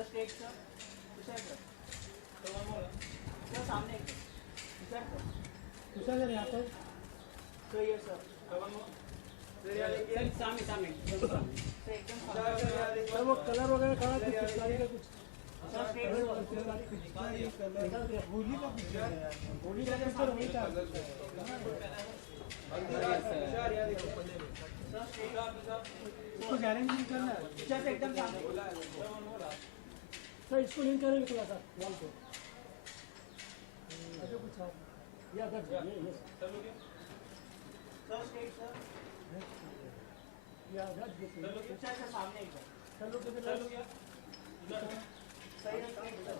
Sir straight sir Tushar sir सामने एक Tushar sir यहाँ पर सर ये सर सामने सामने सर वो कलर वगैरह कहाँ कुछ गाड़ी का कुछ सर स्ट्रेट होली का पिक्चर है होली का पिक्चर वही था इसको गारंटी नहीं करना है पिक्चर से एकदम सामने सर इसको लिंक करेंगे थोड़ा सा वॉल को अच्छा कुछ या कर ये सर स्ट्रेट सर या रख दे पिक्चर से सामने एकदम सर लोग किधर सही है straight sir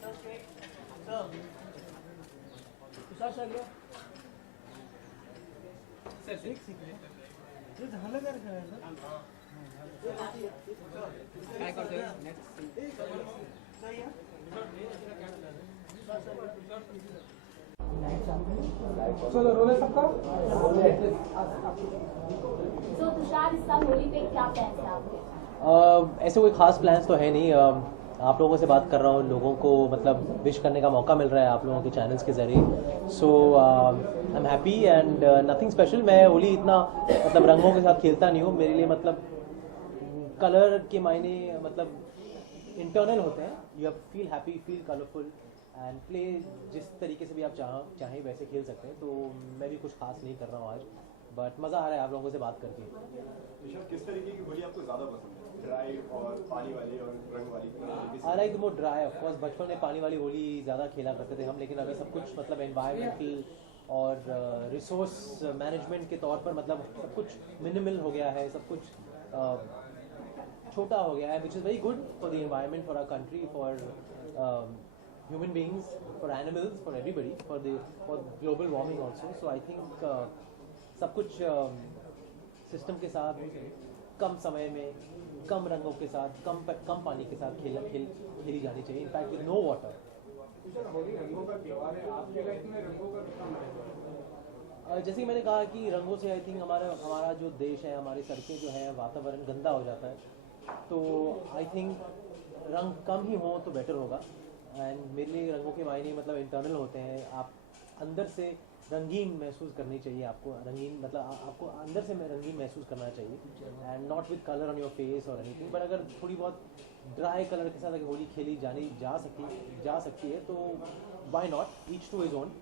sir straight sir sir लो सर एक सेकंड ये झालं कर काय करतोय नेक्स्ट चलो रोल है सबका तो तुषार इस साल होली पे क्या प्लान्स है आपके? ऐसे कोई खास प्लान्स तो है नहीं। आप लोगों से बात कर रहा हूँ, लोगों को मतलब विश करने का मौका मिल रहा है आप लोगों के चैनल्स के ज़रिए। So I am happy and nothing special. मैं होली इतना मतलब रंगों के साथ खेलता नहीं हूँ। मेरे लिए मतलब कलर के मायने मतलब इंटरनल होते हैं। You feel happy, feel colourful and play जिस तरीके से भी आप चाहें वैसे खेल सकते हैं। तो मैं भी कुछ खास नहीं कर रहा हूँ आज, बट मज़ा आ रहा है आप लोगों से बात करके। किस तरीके की होली आपको ज़्यादा पसंद है? ड्राई और पानी वाली और रंग वाली? I like the more dry. Of course बचपन में पानी वाली होली ज़्यादा खेला करते थे हम, लेकिन अभी सब कुछ मतलब एनवायरमेंटल और रिसोर्स मैनेजमेंट के तौर पर मतलब सब कुछ मिनिमल हो गया है, सब कुछ छोटा हो गया है, which is very good for the environment, for our country, for human beings, for animals, for everybody, for global warming also. So I think सब कुछ सिस्टम के साथ कम समय में कम रंगों के साथ कम पानी के साथ खेली जानी चाहिए। In fact with no water. Holi रंगों का त्योहार है, आपके लाइफ में रंगों का कितना महत्व है? जैसे कि मैंने कहा कि रंगों से आई थिंक हमारा जो देश है, हमारी सड़कें जो है, वातावरण गंदा हो जाता है। तो आई थिंक रंग कम ही हो तो बेटर होगा। एंड मेरे लिए रंगों के मायने मतलब इंटरनल होते हैं। आप अंदर से रंगीन महसूस करनी चाहिए, आपको रंगीन मतलब आपको अंदर से रंगीन महसूस करना चाहिए and not with colour on your face और एनीथिंग। बट अगर थोड़ी बहुत ड्राई कलर के साथ अगर होली खेली जा सकती है तो why not, each to his own.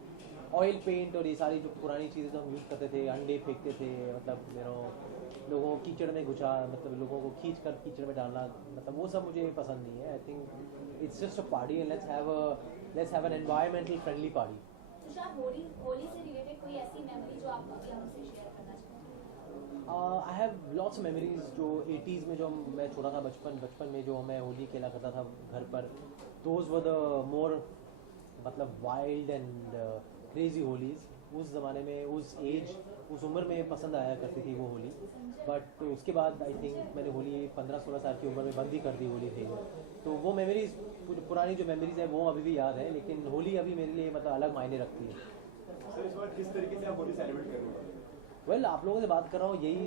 Oil paint और ये सारी जो पुरानी चीज़ें जो हम यूज़ करते थे, अंडे फेंकते थे, मतलब लोगों को कीचड़ में मतलब लोगों को खींच कर कीचड़ में डालना, मतलब वो सब मुझे पसंद नहीं है। I think it's just a party and let's have an environmental friendly party. Tushar, Holi से रिलेटेड कोई ऐसी मेमोरी जो आप अभी हमसे शेयर करना चाहते हैं? I have lots of memories जो 80s में जो मैं छोटा था, बचपन में जो मैं होली खेला करता था घर पर। दोज वर द मोर मतलब वाइल्ड एंड क्रेजी होलीज। उस ज़माने में, उस एज, उस उम्र में पसंद आया करती थी वो होली। बट उसके बाद आई थिंक मैंने होली 15-16 साल की उम्र में बंद ही कर दी होली खेलना। तो वो मेमोरीज, पुरानी जो मेमोरीज है वो अभी भी याद है, लेकिन होली अभी मेरे लिए मतलब अलग मायने रखती है। सर इस बार किस तरीके से आप होली सेलिब्रेट करेंगे? वेल आप लोगों से बात कर रहा हूँ, यही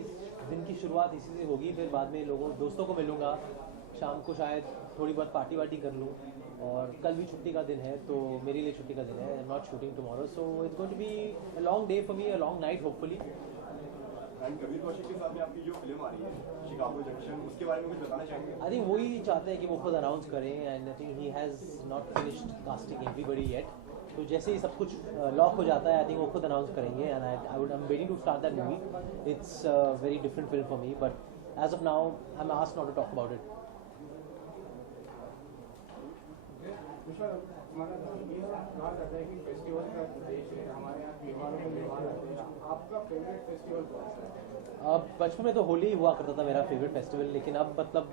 दिन की शुरुआत इसी से होगी। फिर बाद में दोस्तों को मिलूँगा, शाम को शायद थोड़ी बहुत पार्टी वार्टी कर लूँ। और कल भी छुट्टी का दिन है, तो मेरे लिए छुट्टी का दिन है। Not shooting tomorrow, so it's going to be a long day for me, a long night hopefully. And Kabir Kaushik के साथ में आपकी जो फिल्म आ रही है शिकागो जंक्शन, उसके बारे में कुछ बताना चाहेंगे? आई थिंक वही चाहते हैं कि वो खुद अनाउंस करें and I think he has not finished casting everybody yet. तो जैसे ही सब कुछ लॉक हो जाता है आई थिंक वो खुद अनाउंस करेंगे and I am waiting to start that movie. It's very different film for me, but as of now I am asked not to talk about it. हमारा ये कहा जाता है कि फेस्टिवल का देश है, हमारे यहाँ त्योहारों में त्योहार आते हैं। आपका फेवरेट फेस्टिवल कौन सा है? बचपन में तो होली हुआ करता था मेरा फेवरेट फेस्टिवल, लेकिन अब मतलब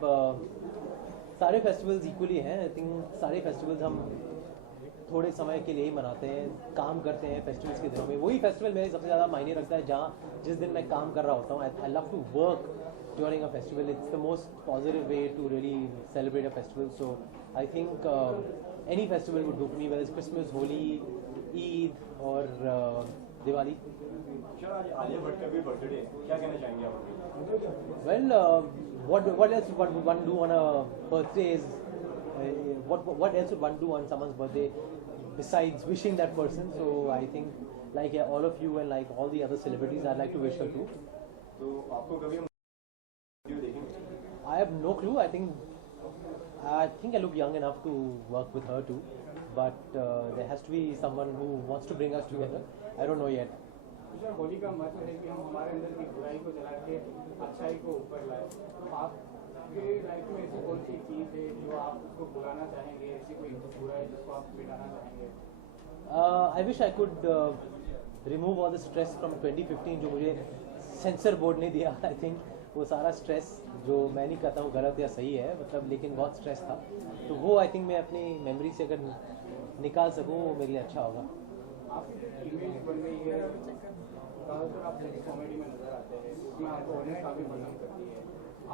सारे फेस्टिवल्स इक्वली हैं। आई थिंक सारे फेस्टिवल्स हम थोड़े समय के लिए ही मनाते हैं, काम करते हैं फेस्टिवल्स के दिनों में। वही फेस्टिवल मेरे सबसे ज़्यादा मायने रखता है जिस दिन मैं काम कर रहा होता हूँ। I love to work during a festival. It's the most positive way to really celebrate a festival. So I think any festival would do for me, whether it's Christmas, Holi, Eid or Diwali. Sir आज आलिया भट्ट का भी birthday, क्या कहना चाहेंगे आप? Well, what else would one do on a birthday is what else would one do on someone's birthday besides wishing that person? So I think like all of you and like all the other celebrities, I'd like to wish her too. तो आपको कभी हम video देखेंगे? I have no clue. I think I look young enough to work with her too, but there has to be someone who wants to bring us together. I don't know yet. Sir Holi का मतलब है कि हम हमारे अंदर की बुराई को जला के अच्छाई को ऊपर लाए। आपके लाइफ में ऐसी कौन सी चीज़ है जो आप उसको भुलाना चाहेंगे, ऐसी कोई बुराई जिसको आप मिटाना चाहेंगे? I wish I could remove all the stress from 2015 जो मुझे सेंसर बोर्ड ने दिया। I think वो सारा स्ट्रेस जो मैं नहीं कहता हूँ गलत या सही है, मतलब लेकिन बहुत स्ट्रेस था, तो वो आई थिंक मैं अपनी मेमोरी से अगर निकाल सकूँ वो मेरे लिए अच्छा होगा। आपकी जो इमेज बन गई है, ज़्यादातर आप कॉमेडी में नजर आते हैं, उसमें आपको ऑडियंस काफ़ी पसंद करती है।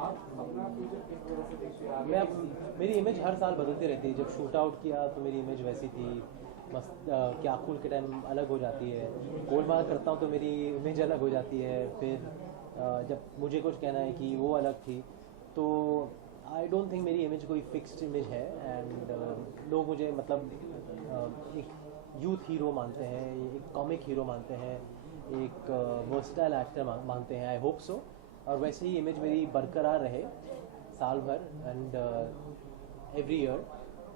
आप अपना फ्यूचर किस तरह से देखते हैं? मैं मेरी इमेज हर साल बदलती रहती है। जब शूट आउट किया तो मेरी इमेज वैसी थी, मस्त क्या कूल के टाइम अलग हो जाती है, गोलमाल करता हूँ तो मेरी इमेज अलग हो जाती है, फिर जब मुझे कुछ कहना है कि वो अलग थी, तो आई डोंट थिंक मेरी इमेज कोई फिक्स्ड इमेज है। एंड लोग मुझे मतलब एक यूथ हीरो मानते हैं, एक कॉमिक हीरो मानते हैं, एक वर्सटाइल एक्टर मानते हैं। आई होप सो, और वैसे ही इमेज मेरी बरकरार रहे साल भर and every year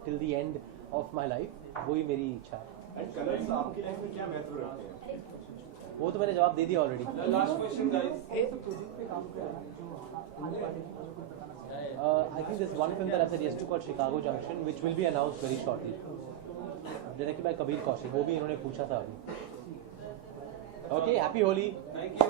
till the end of my life, वही मेरी इच्छा है। एंड कलर्स आपकी लाइफ में क्या महत्व रखते हैं? वो तो मैंने जवाब दे दिया ऑलरेडी। Last question guys. एक प्रोजेक्ट पे काम कर रहा है जो I think there's one film that I said yes to called Chicago Junction, which will be announced very shortly. Directed by Kabir Kaushik, वो भी इन्होंने पूछा था अभी। Okay, happy Holi. Thank you.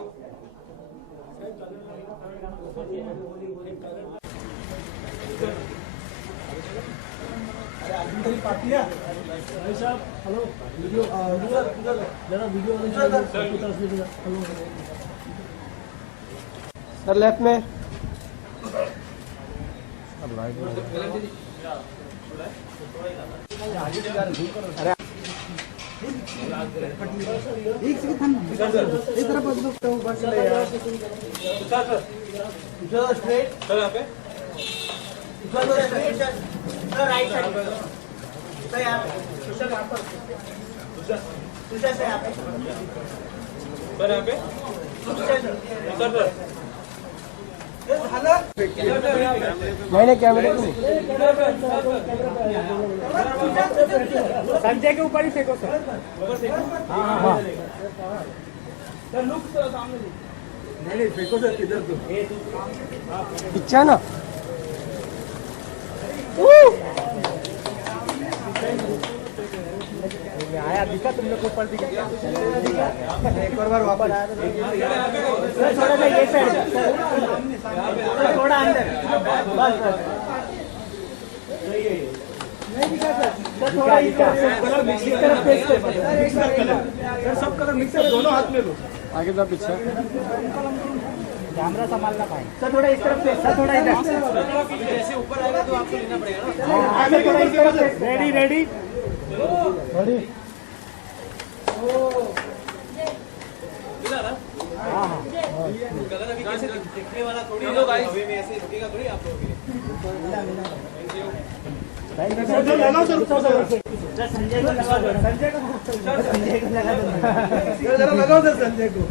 Party है भाई साहब। हेलो वीडियो जरा वीडियो हेलो सर लेफ्ट में। एक सेकंड एक तरफ बस स्ट्रेट सर यहाँ पे सर राइट साइड सर यहाँ पे तुषार यहाँ पर तुषार से यहाँ पे सर यहाँ पे सर नहीं कैमरे संजय के ऊपर ही फेंको सर। हाँ सर लुक सामने नहीं फेंको सर, किधर तो इच्छा ना आया दिखा तुम लोग को ऊपर दिखा एक बार वापस सर थोड़ा सा ये साइड थोड़ा अंदर बस नहीं दिखा सर थोड़ा कलर मिक्स सर सब कलर मिक्स दोनों हाथ में लो आगे जा पीछे कैमरा संभालना पाए सर थोड़ा इस तरफ से सर थोड़ा इधर जैसे ऊपर आएगा तो आपको लेना पड़ेगा ना आगे थोड़ा इस तरफ से रेडी रेडी रेडी हाँ हाँ कलर अभी कैसे दिखने वाला थोड़ी है, हवे में ऐसे दिखेगा थोड़ी आप लोगों के लिए। लगाओ सर संजय को लगाओ संजय को लगा दो जरा लगाओ सर संजय को।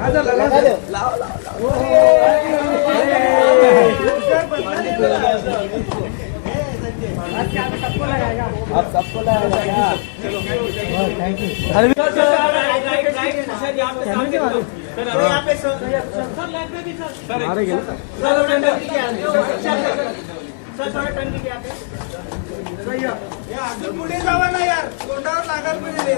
हाँ सर लगा दो लाओ सबको लगाएगा आप सबको लगाएगा। थैंक यू यहाँ पे सर थोड़ा टंकी के आते पुढे जावा ना यार तोंडावर लागाल म्हणजे